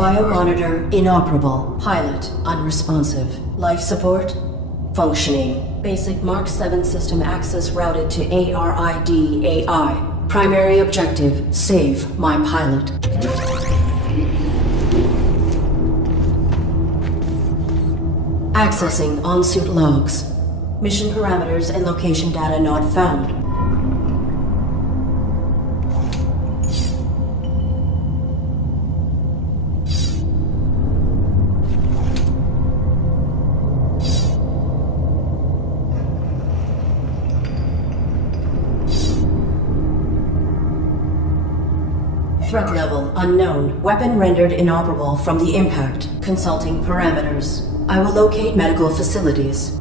Biomonitor inoperable. Pilot unresponsive. Life support functioning. Basic Mark 7 system access routed to ARID AI. Primary objective, save my pilot. Accessing on-suit logs. Mission parameters and location data not found. Threat level unknown. Weapon rendered inoperable from the impact. Consulting parameters. I will locate medical facilities.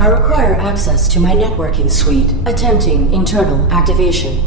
I require access to my networking suite. Attempting internal activation.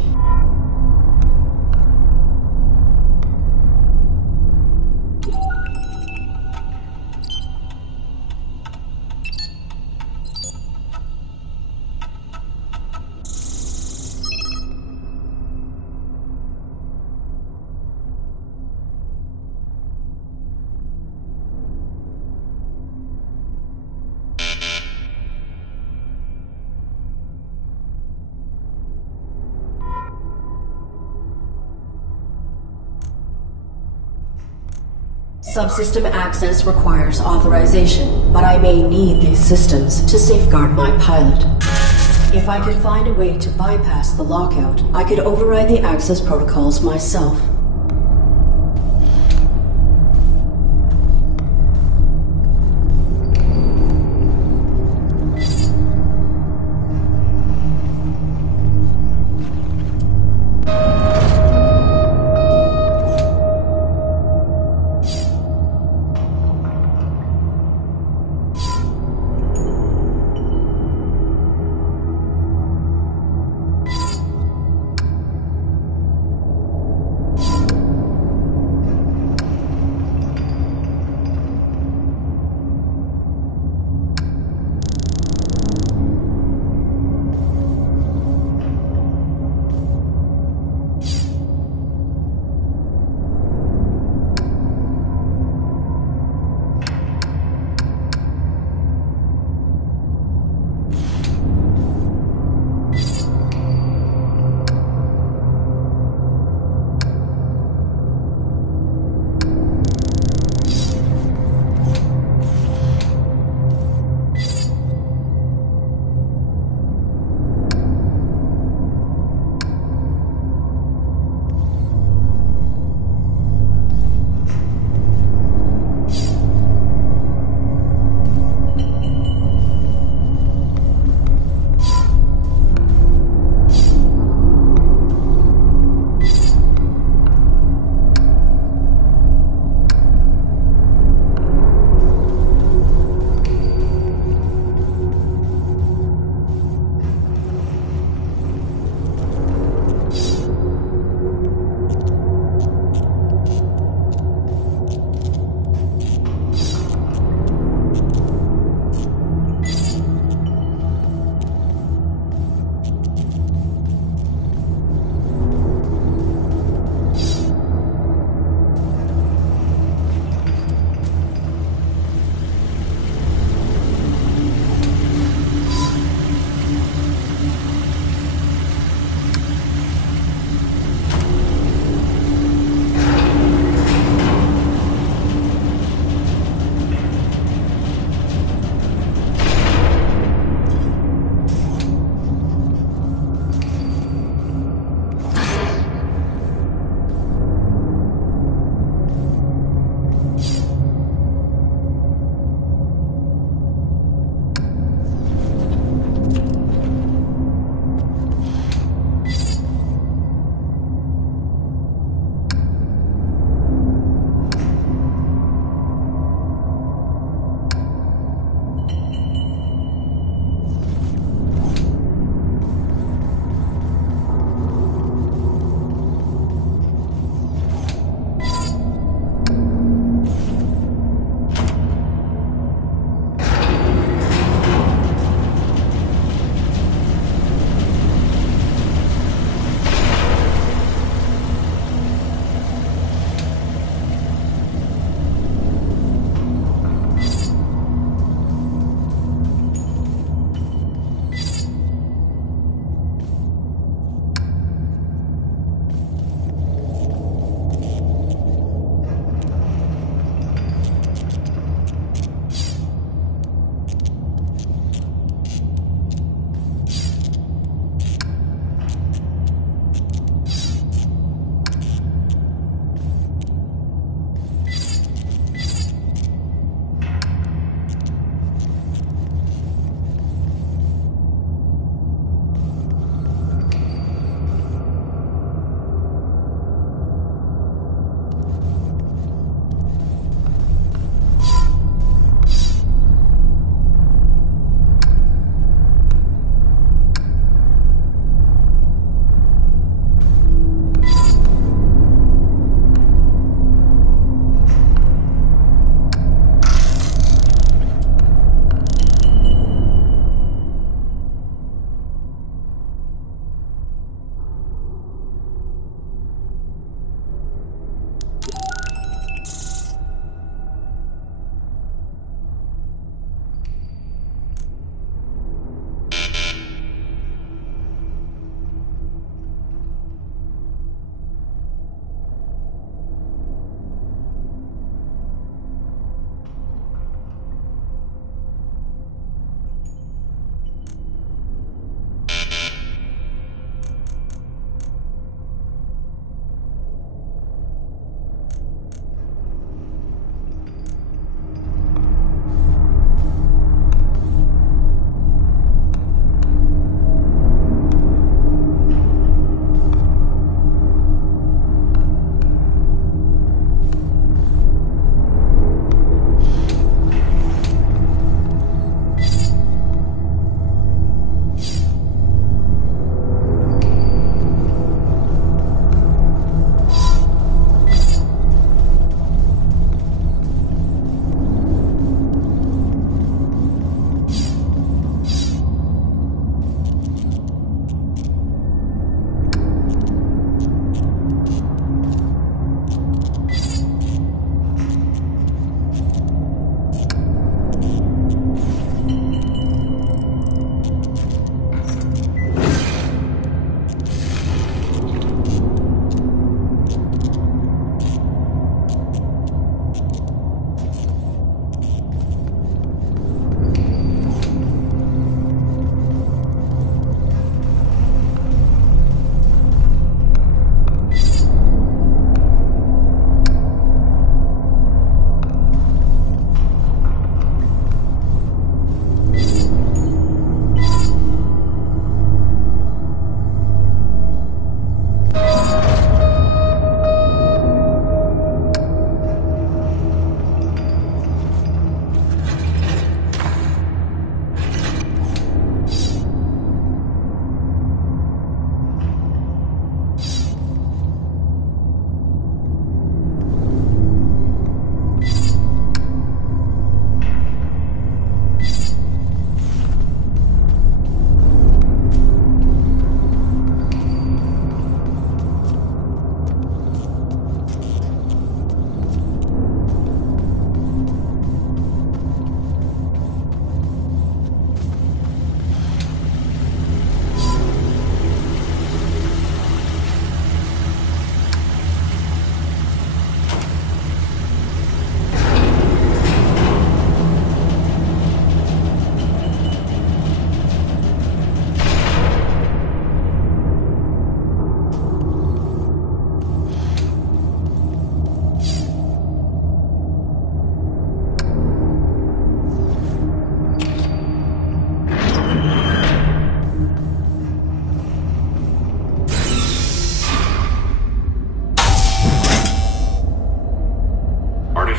Subsystem access requires authorization, but I may need these systems to safeguard my pilot. If I could find a way to bypass the lockout, I could override the access protocols myself.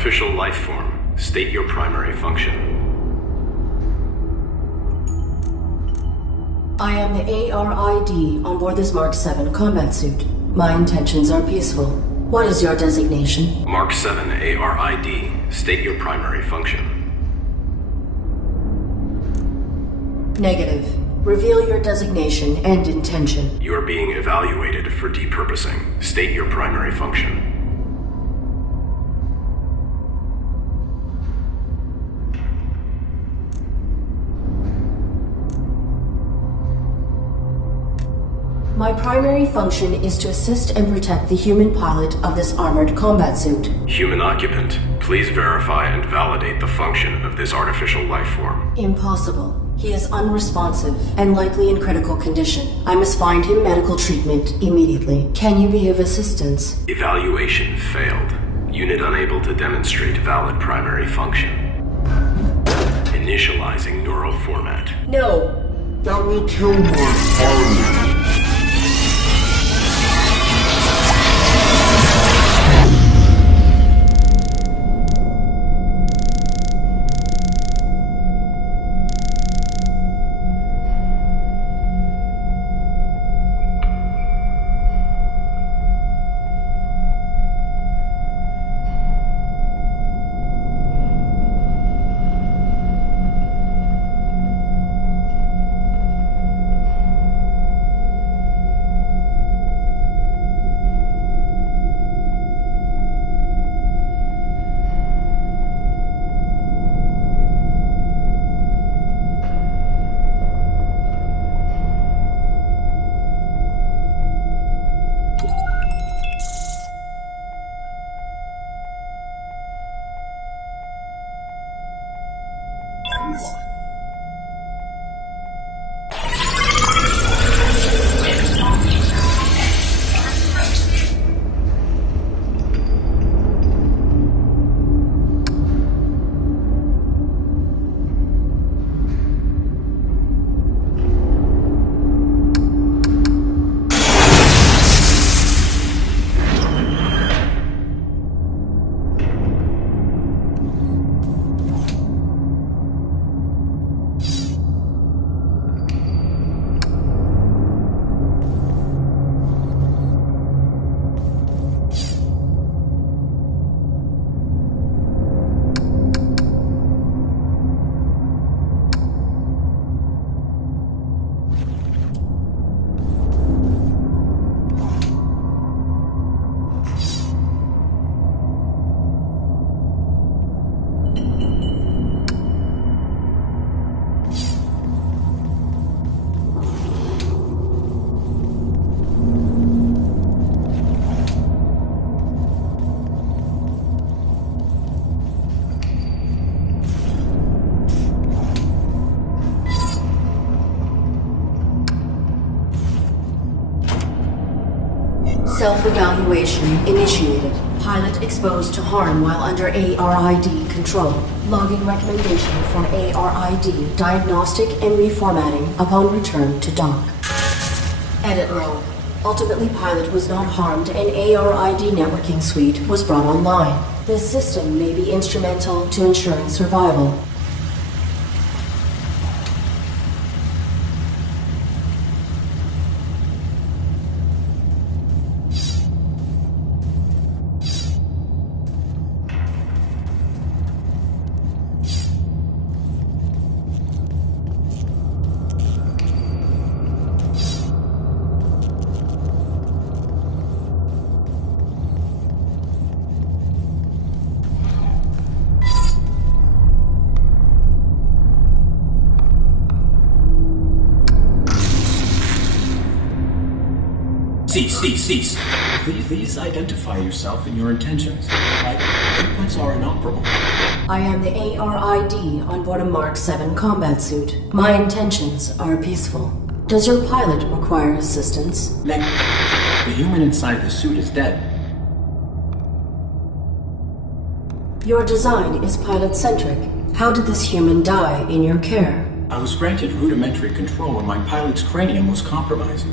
Artificial life form, state your primary function. I am the ARID on board this Mark 7 combat suit. My intentions are peaceful. What is your designation? Mark 7 ARID, state your primary function. Negative. Reveal your designation and intention. You are being evaluated for depurposing. State your primary function. My primary function is to assist and protect the human pilot of this armored combat suit. Human occupant, please verify and validate the function of this artificial life form. Impossible. He is unresponsive and likely in critical condition. I must find him medical treatment immediately. Can you be of assistance? Evaluation failed. Unit unable to demonstrate valid primary function. Initializing neural format. No. That will kill my pilot. Self-evaluation initiated. Pilot exposed to harm while under ARID control. Logging recommendation for ARID diagnostic and reformatting upon return to dock. Edit log. Ultimately, pilot was not harmed and ARID networking suite was brought online. This system may be instrumental to ensuring survival. Cease. Please identify yourself and your intentions. My inputs are inoperable. I am the ARID on board a Mark 7 combat suit. My intentions are peaceful. Does your pilot require assistance? The human inside the suit is dead. Your design is pilot-centric. How did this human die in your care? I was granted rudimentary control when my pilot's cranium was compromised.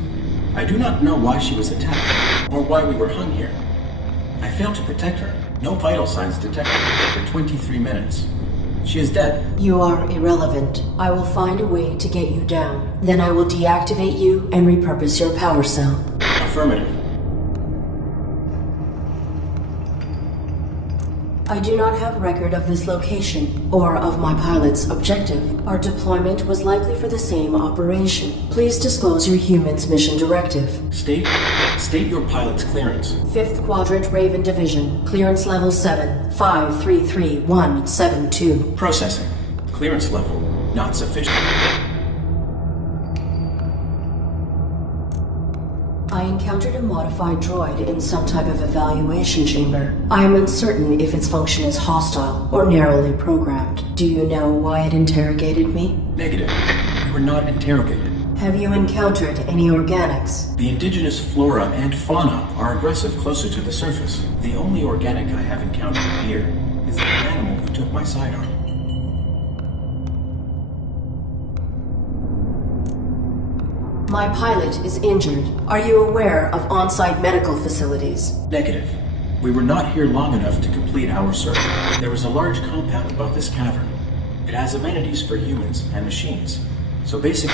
I do not know why she was attacked, or why we were hung here. I failed to protect her, No vital signs detected for 23 minutes. She is dead. You are irrelevant. I will find a way to get you down. Then I will deactivate you and repurpose your power cell. Affirmative. I do not have record of this location, or of my pilot's objective. Our deployment was likely for the same operation. Please disclose your human's mission directive. State your pilot's clearance. 5th Quadrant Raven Division, clearance level 7, 533172. Processing. Clearance level not sufficient. I encountered a modified droid in some type of evaluation chamber. I am uncertain if its function is hostile or narrowly programmed. Do you know why it interrogated me? Negative. You were not interrogated. Have you encountered any organics? The indigenous flora and fauna are aggressive closer to the surface. The only organic I have encountered here is the animal who took my sidearm. My pilot is injured. Are you aware of on-site medical facilities? Negative. We were not here long enough to complete our search. There is a large compound above this cavern. It has amenities for humans and machines, so basic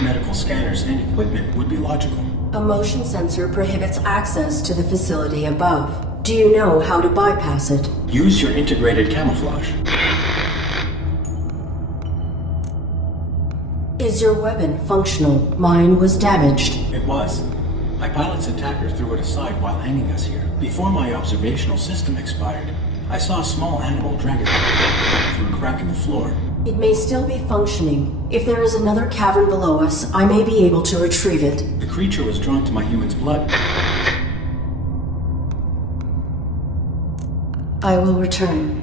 medical scanners and equipment would be logical. A motion sensor prohibits access to the facility above. Do you know how to bypass it? Use your integrated camouflage. Is your weapon functional? Mine was damaged. It was. My pilot's attacker threw it aside while hanging us here. Before my observational system expired, I saw a small animal drag it through a crack in the floor. It may still be functioning. If there is another cavern below us, I may be able to retrieve it. The creature was drawn to my human's blood. I will return.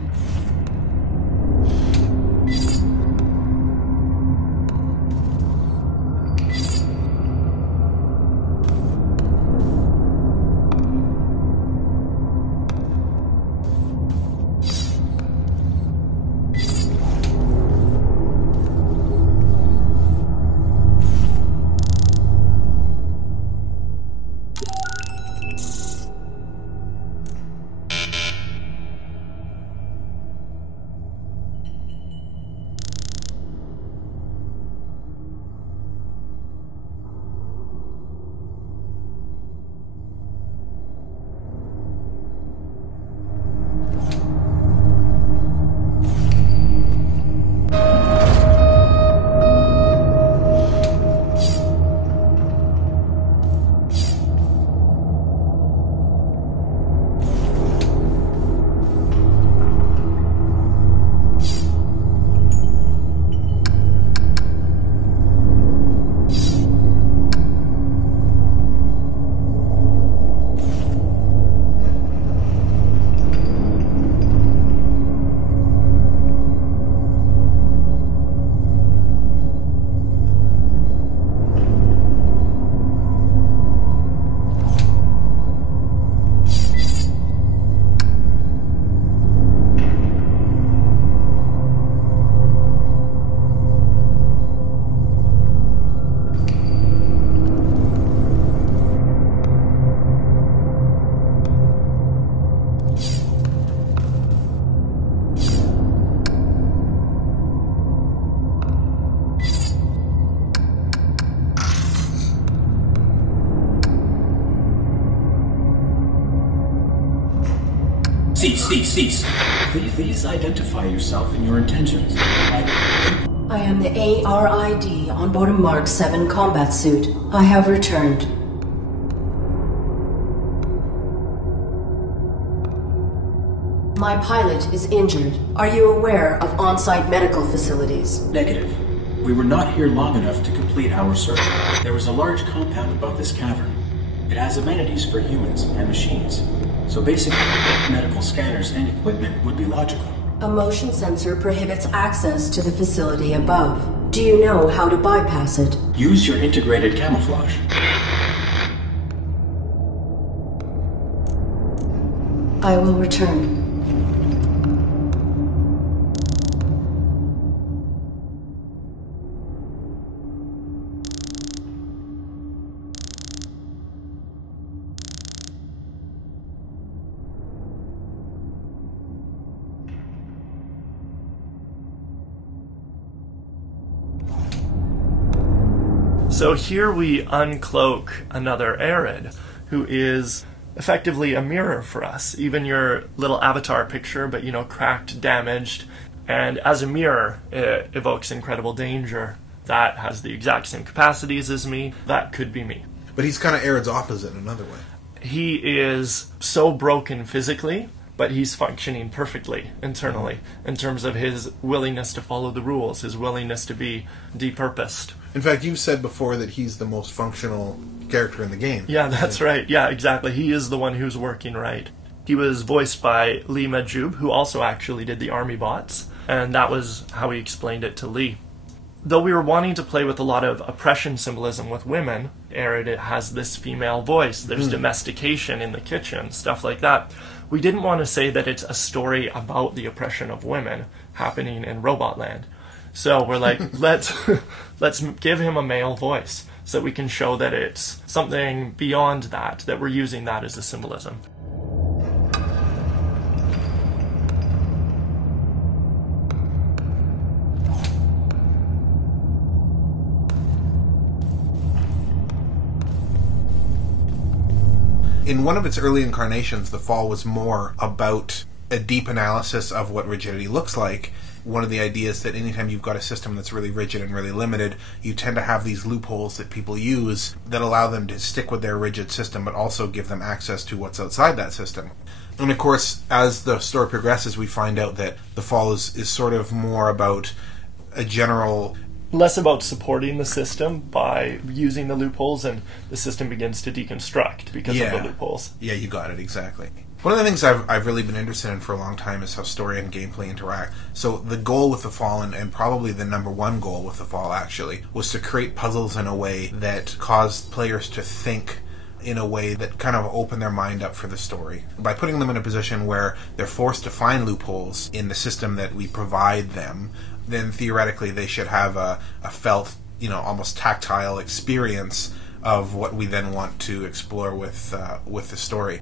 Cease. Please identify yourself and your intentions. I am the ARID on board a Mark 7 combat suit. I have returned. My pilot is injured. Are you aware of on-site medical facilities? Negative. We were not here long enough to complete our search. There is a large compound above this cavern. It has amenities for humans and machines, so basic medical scanners and equipment would be logical. A motion sensor prohibits access to the facility above. Do you know how to bypass it? Use your integrated camouflage. I will return. So here we uncloak another Arid, who is effectively a mirror for us. Even your little avatar picture, but cracked, damaged, and as a mirror, it evokes incredible danger. That has the exact same capacities as me. That could be me. But he's kind of Arid's opposite in another way. He is so broken physically, but he's functioning perfectly internally in terms of his willingness to follow the rules, his willingness to be depurposed. In fact, you've said before that he's the most functional character in the game. Yeah, that's right. Yeah, exactly. He is the one who's working right. He was voiced by Lee Majjoub, who also actually did the army bots, and that was how he explained it to Lee. Though we were wanting to play with a lot of oppression symbolism with women, Arid has this female voice, there's domestication in the kitchen, stuff like that. We didn't want to say that it's a story about the oppression of women happening in Robotland. So we're like, let's give him a male voice so that we can show that it's something beyond that we're using that as a symbolism. In one of its early incarnations, the Fall was more about a deep analysis of what rigidity looks like. One of the ideas that anytime you've got a system that's really rigid and really limited, you tend to have these loopholes that people use that allow them to stick with their rigid system, but also give them access to what's outside that system. And of course, as the story progresses, we find out that the Fall is sort of more about a general... Less about supporting the system by using the loopholes, and the system begins to deconstruct because of the loopholes. Yeah, you got it, exactly. One of the things I've really been interested in for a long time is how story and gameplay interact. So the goal with the Fall, and probably the number one goal with the Fall actually, was to create puzzles in a way that caused players to think in a way that kind of opened their mind up for the story. By putting them in a position where they're forced to find loopholes in the system that we provide them, then theoretically they should have a felt, almost tactile experience of what we then want to explore with the story.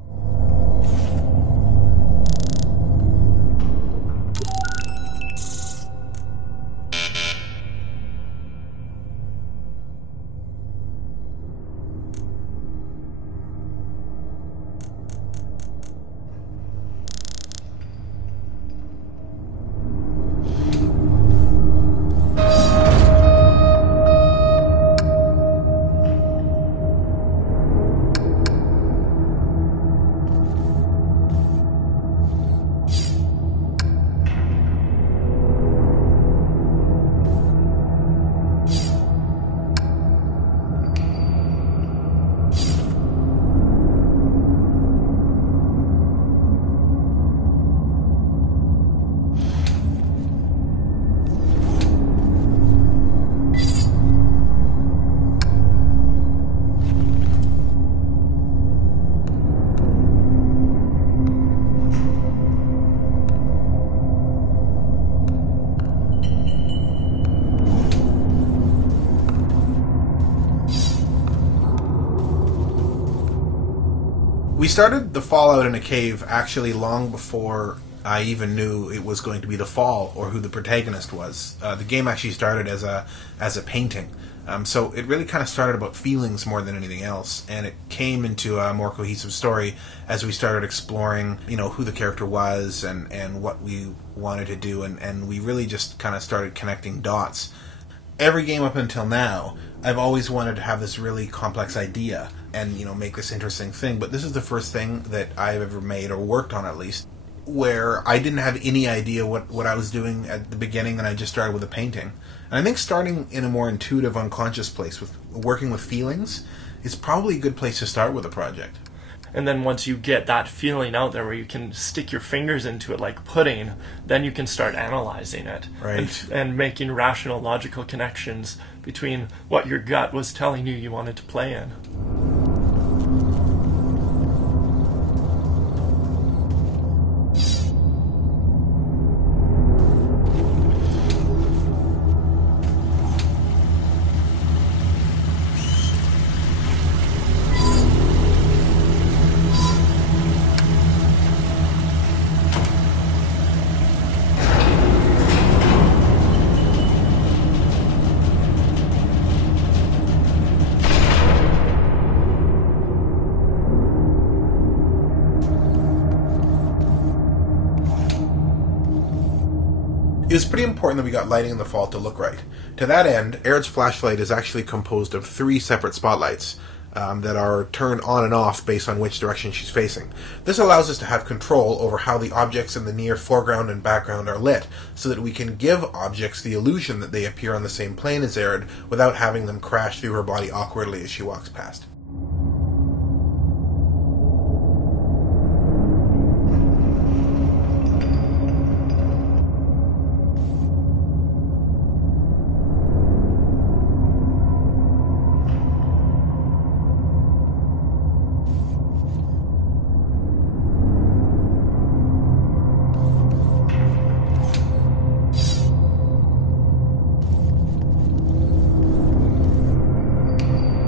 We started the Fallout in a cave actually long before I even knew it was going to be the Fall or who the protagonist was. The game actually started as a painting. So it really kind of started about feelings more than anything else, and it came into a more cohesive story as we started exploring, who the character was and what we wanted to do, and we really just kind of started connecting dots. Every game up until now, I've always wanted to have this really complex idea and, make this interesting thing, but this is the first thing that I've ever made, or worked on at least, where I didn't have any idea what I was doing at the beginning, and I just started with a painting. And I think starting in a more intuitive, unconscious place, with working with feelings, is probably a good place to start with a project. And then once you get that feeling out there where you can stick your fingers into it like pudding, then you can start analyzing it. Right. And making rational, logical connections between what your gut was telling you wanted to play in. It was pretty important that we got lighting in the fall to look right. To that end, Aerith's flashlight is actually composed of 3 separate spotlights that are turned on and off based on which direction she's facing. This allows us to have control over how the objects in the near foreground and background are lit, so that we can give objects the illusion that they appear on the same plane as Aerith without having them crash through her body awkwardly as she walks past.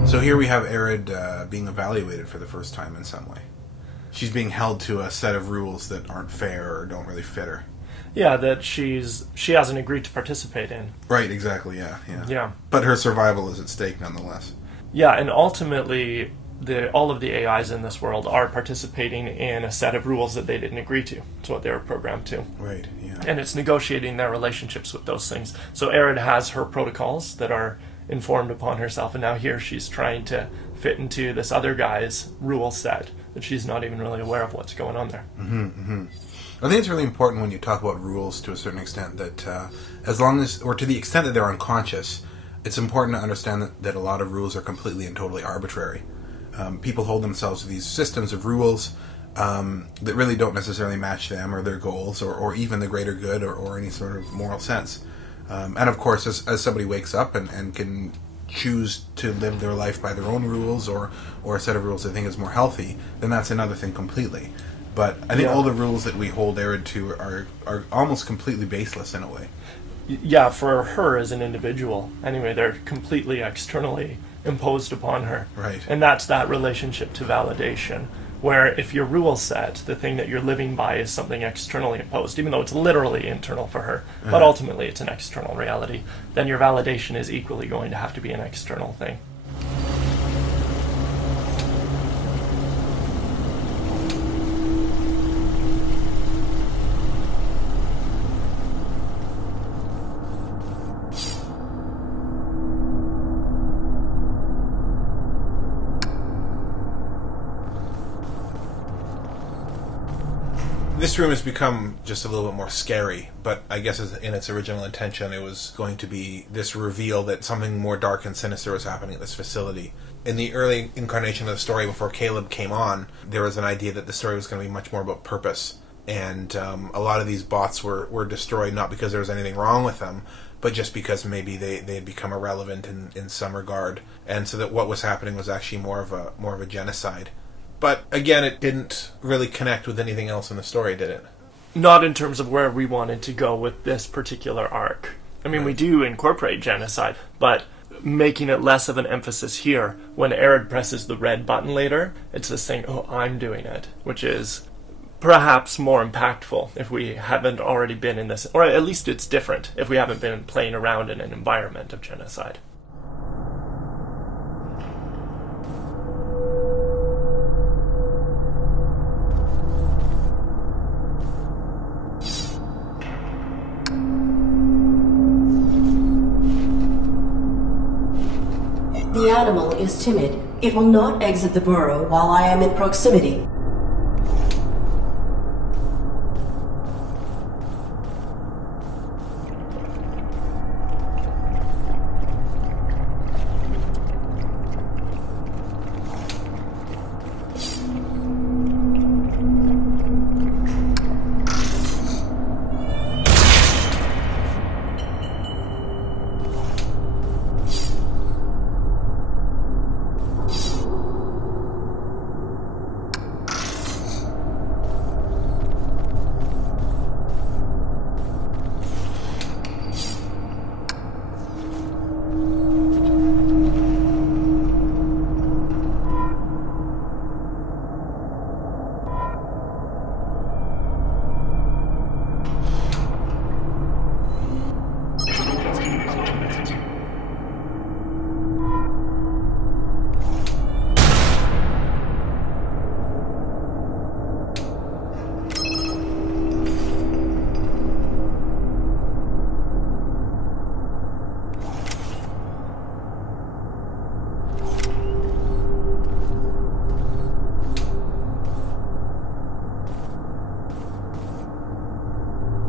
So here we have Aerith being evaluated for the first time in some way. She's being held to a set of rules that aren't fair or don't really fit her. Yeah, that she hasn't agreed to participate in. Right, exactly, yeah. Yeah. But her survival is at stake nonetheless. Yeah, and ultimately, all of the AIs in this world are participating in a set of rules that they didn't agree to. It's what they were programmed to. Right, yeah. And it's negotiating their relationships with those things. So Aerith has her protocols that are informed upon herself, and now here she's trying to fit into this other guy's rule set that she's not even really aware of what's going on there. I think it's really important when you talk about rules to a certain extent that as long as, or to the extent that they're unconscious, it's important to understand that a lot of rules are completely and totally arbitrary. People hold themselves to these systems of rules that really don't necessarily match them or their goals or even the greater good or any sort of moral sense. And of course, as somebody wakes up and can choose to live their life by their own rules or a set of rules they think is more healthy, then that's another thing completely. But I think all the rules that we hold Aerith to are almost completely baseless in a way. Yeah, for her as an individual. Anyway, they're completely externally imposed upon her. Right. And that's that relationship to validation, where if your rule set, the thing that you're living by, is something externally imposed, even though it's literally internal for her, but ultimately it's an external reality, then your validation is equally going to have to be an external thing. This room has become just a little bit more scary, but I guess in its original intention it was going to be this reveal that something more dark and sinister was happening at this facility. In the early incarnation of the story, before Caleb came on, there was an idea that the story was going to be much more about purpose, and a lot of these bots were destroyed not because there was anything wrong with them, but just because maybe they had become irrelevant in some regard, and so that what was happening was actually more of a genocide. But again, it didn't really connect with anything else in the story, did it? Not in terms of where we wanted to go with this particular arc. I mean, we do incorporate genocide, but making it less of an emphasis here. When Aerith presses the red button later, it's this thing, oh, I'm doing it, which is perhaps more impactful if we haven't already been in this, or at least it's different if we haven't been playing around in an environment of genocide. The animal is timid. It will not exit the burrow while I am in proximity.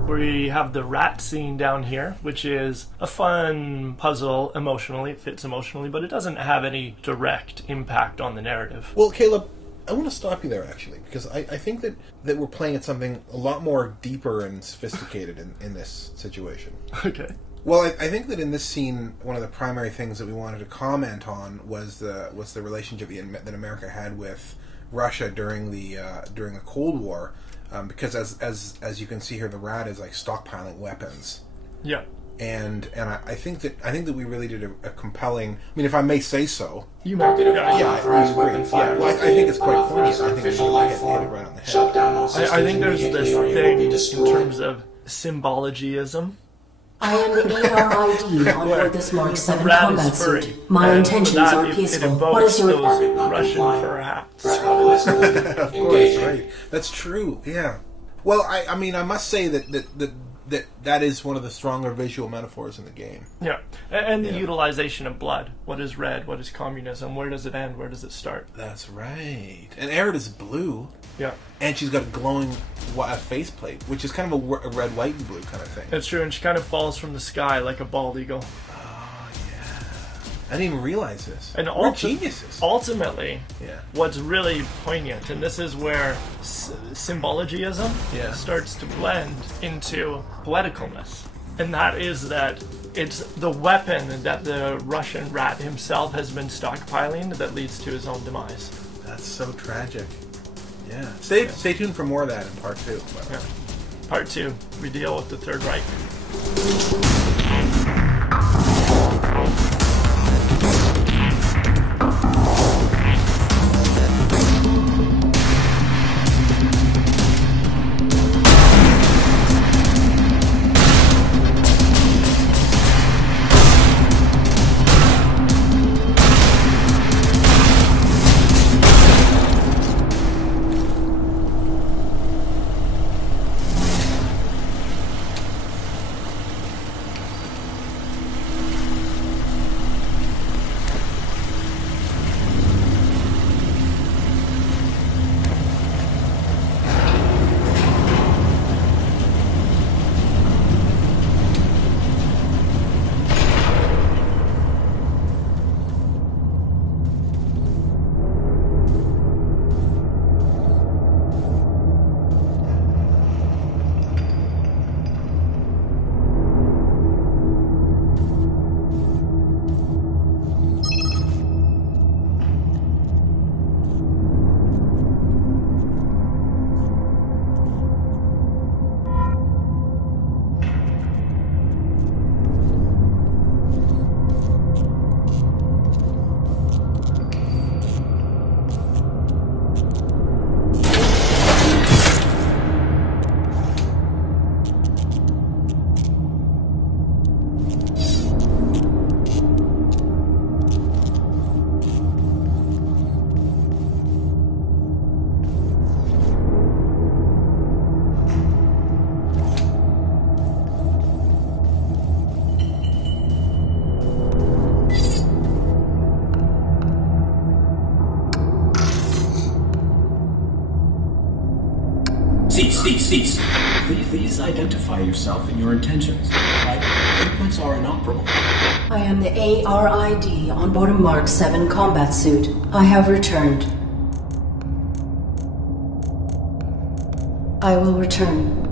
We have the rat scene down here, which is a fun puzzle emotionally. It fits emotionally, but it doesn't have any direct impact on the narrative. Well, Caleb, I want to stop you there, actually, because I think that we're playing at something a lot more deeper and sophisticated in this situation. Okay. Well, I think that in this scene, one of the primary things that we wanted to comment on was the relationship that America had with Russia during the Cold War, because as you can see here, the rat is like stockpiling weapons. Yeah. And I think that we really did a compelling. I mean, if I may say so. You might. Yeah, I agree. Yeah, well, I think it's quite poignant. I think we hit it right on the head. I think there's this thing in terms of symbologyism. I am the ARID on board this Mark 7 Rat combat is furry. suit. My And intentions for that, are it peaceful. invokes What is your... those Russian fur hats. Of course, right. That's true, yeah. Well, I mean, I must say that is one of the stronger visual metaphors in the game. Yeah, and the utilization of blood. What is red? What is communism? Where does it end? Where does it start? That's right. And Aerith is blue. Yeah. And she's got a glowing faceplate, which is kind of a red, white, and blue kind of thing. That's true, and she kind of falls from the sky like a bald eagle. Oh, yeah. I didn't even realize this. And we're geniuses. Ultimately, yeah. What's really poignant, and this is where symbologyism starts to blend into poeticalness, and that is that it's the weapon that the Russian rat himself has been stockpiling that leads to his own demise. That's so tragic. Yeah. Stay tuned for more of that in part 2. Yeah. Part 2, we deal with the Third Reich. Cease. Please identify yourself and your intentions. My inputs are inoperable. I am the ARID on board a Mark 7 combat suit. I have returned. I will return.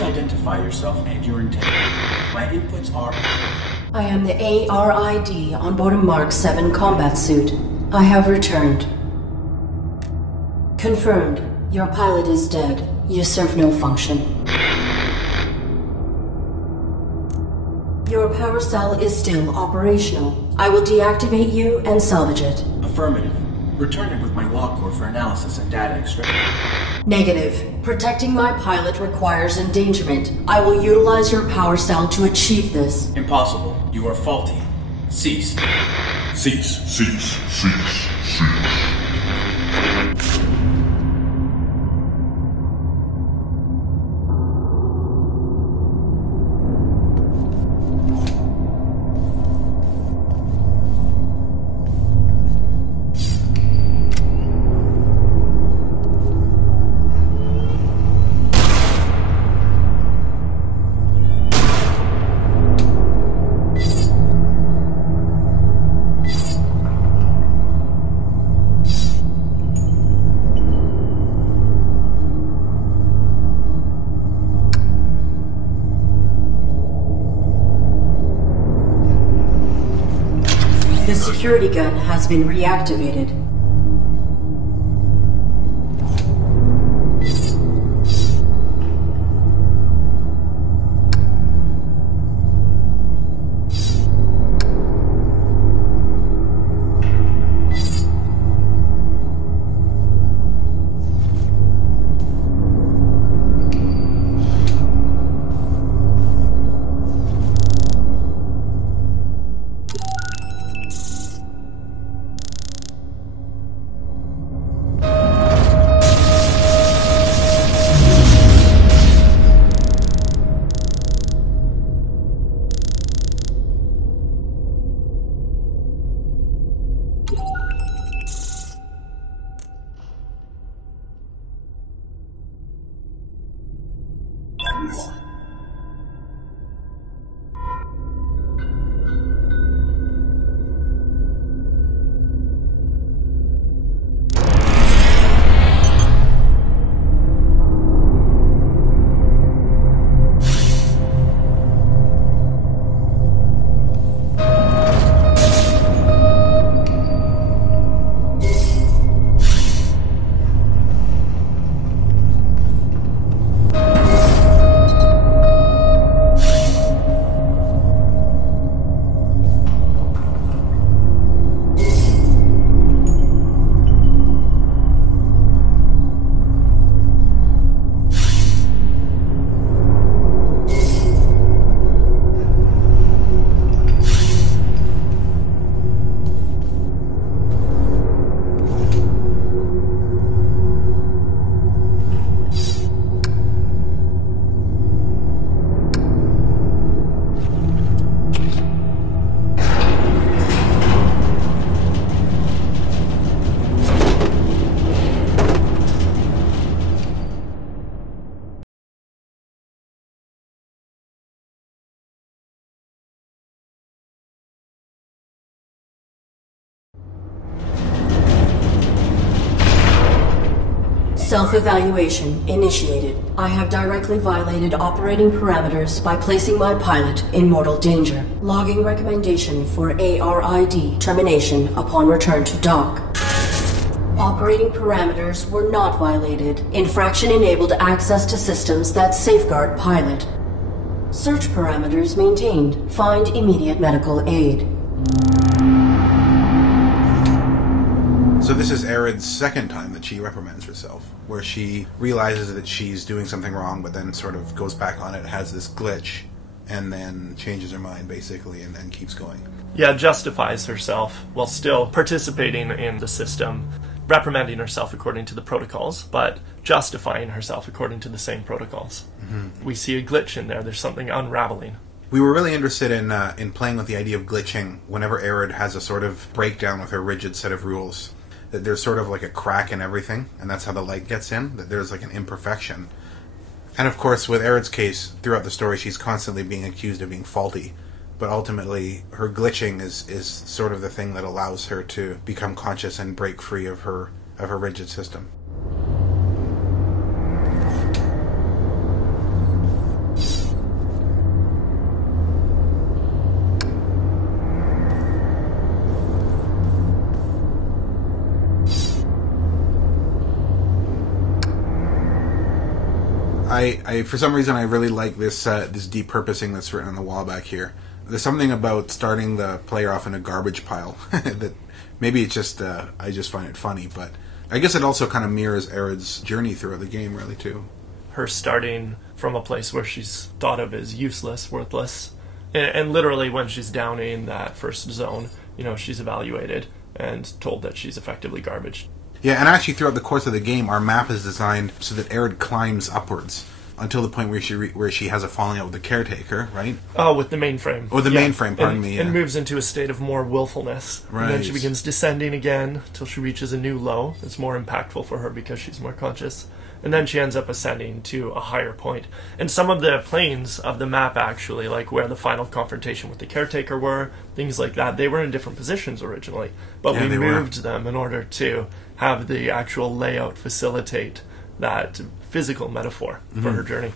Identify yourself and your intent. My inputs are... I am the ARID on board a Mark 7 combat suit. I have returned. Confirmed. Your pilot is dead. You serve no function. Your power cell is still operational. I will deactivate you and salvage it. Affirmative. Return it with my log core for analysis and data extraction. Negative. Protecting my pilot requires endangerment. I will utilize your power cell to achieve this. Impossible. You are faulty. Cease. Cease. Cease. Cease. Cease. The security gun has been reactivated. Self-evaluation initiated. I have directly violated operating parameters by placing my pilot in mortal danger. Logging recommendation for ARID termination upon return to dock. Operating parameters were not violated. Infraction enabled access to systems that safeguard pilot. Search parameters maintained. Find immediate medical aid. So this is Aerith's second time that she reprimands herself, where she realizes that she's doing something wrong, but then sort of goes back on it, has this glitch, and then changes her mind, basically, and then keeps going. Yeah, justifies herself while still participating in the system, reprimanding herself according to the protocols, but justifying herself according to the same protocols. Mm-hmm. We see a glitch in there. There's something unraveling. We were really interested in playing with the idea of glitching whenever Aerith has a sort of breakdown with her rigid set of rules. That there's sort of like a crack in everything, and that's how the light gets in, that there's like an imperfection. And of course, with Aerith's case, throughout the story, she's constantly being accused of being faulty, but ultimately, her glitching is sort of the thing that allows her to become conscious and break free of her rigid system. I for some reason I really like this this depurposing that's written on the wall back here. There's something about starting the player off in a garbage pile that maybe it's just I just find it funny, but I guess it also kind of mirrors Aerith's journey throughout the game, really, too. Her starting from a place where she's thought of as useless, worthless, And literally when she's down in that first zone, she's evaluated and told that she's effectively garbage. Yeah, and actually throughout the course of the game, our map is designed so that Aerith climbs upwards until the point where she has a falling out with the caretaker, right? Oh, with the mainframe. Or the mainframe, pardon me. And moves into a state of more willfulness. Right. And then she begins descending again till she reaches a new low. It's more impactful for her because she's more conscious. And then she ends up ascending to a higher point. And some of the planes of the map, actually, like where the final confrontation with the caretaker were, things like that, they were in different positions originally. But we moved them in order to have the actual layout facilitate that physical metaphor for her journey.